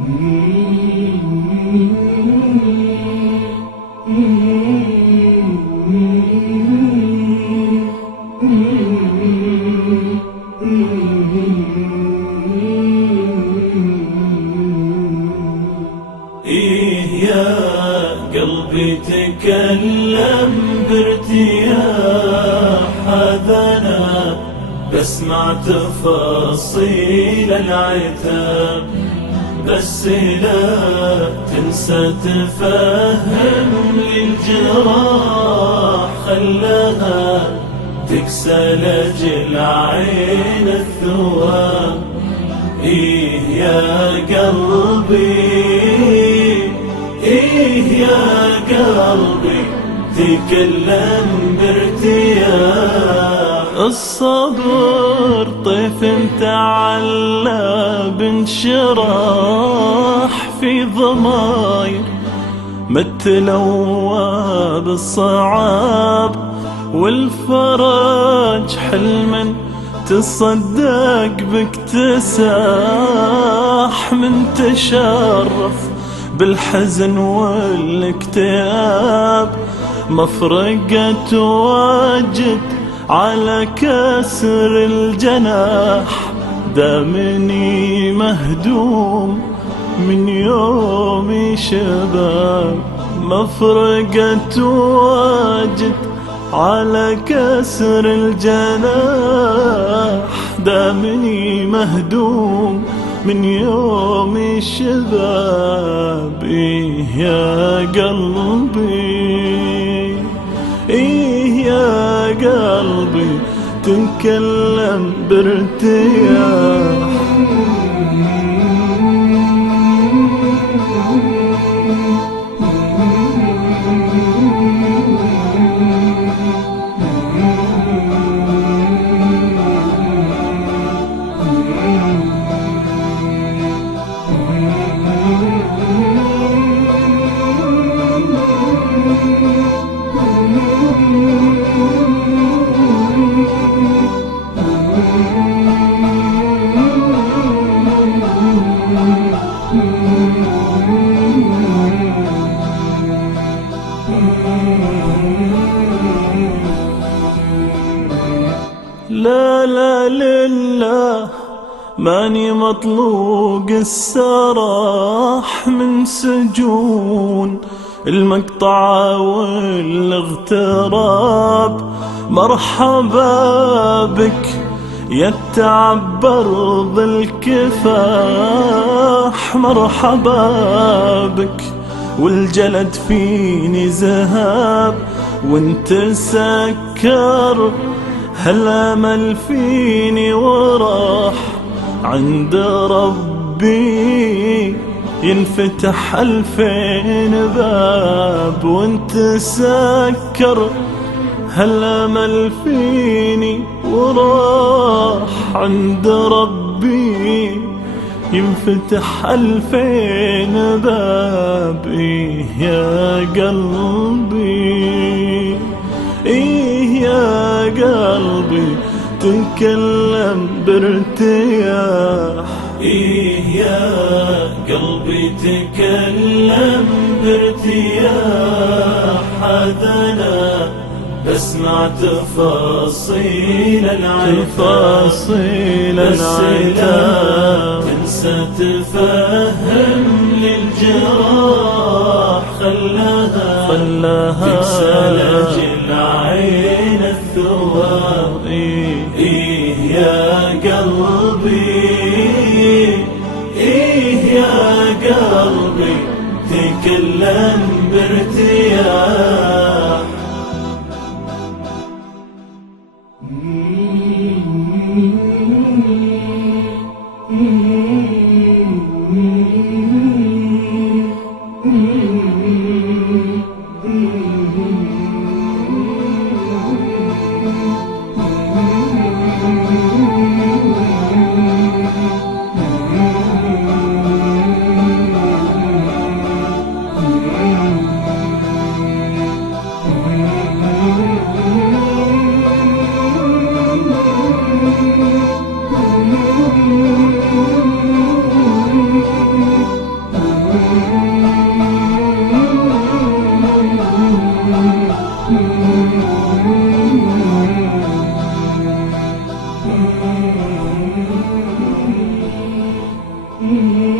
إيه يا قلبي تكلم بارتياح، هذا أنا بسمع تفاصيل العتاب، بس لا تنسى تفهم للجراح، خلاها تكسى لجل عين الثواب. إيه يا قلبي، إيه يا قلبي تكلم بارتياح. الصبر طيف تعلى بانشراح في ضماير، متلوى بالصعاب والفرج حلما تصدق باكتساح، من تشرف بالحزن والاكتئاب، مفرقة واجد على كسر الجناح، دامني مهدوم من يومي شباب، مفرقة واجد على كسر الجناح، دامني مهدوم من يومي شباب. إيه يا قلبي، إيه يا قلبي تكلم بارتياح. لا لا لله ماني مطلوق السراح من سجون المقطع والاغتراب، مرحبا بك يتعب برض الكفاح، مرحبا بك والجلد فيني ذهب وانت سكر، هالامل فيني وراح عند ربي ينفتح 2000 باب، وانت سكر هالامل فيني وراح عند ربي ينفتح 2000 باب. إيه يا قلبي، إيه يا قلبي تكلم بارتياح. إيه يا قلبي تكلم بارتياح، هذا أنا بسمع تفاصيل العتاب، بس لا تنسى تفهم للجراح، خلاها تكسى لجل عين الثواب. إيه يا قلبي، إيه يا قلبي تكلم بارتياح. Mm-hmm.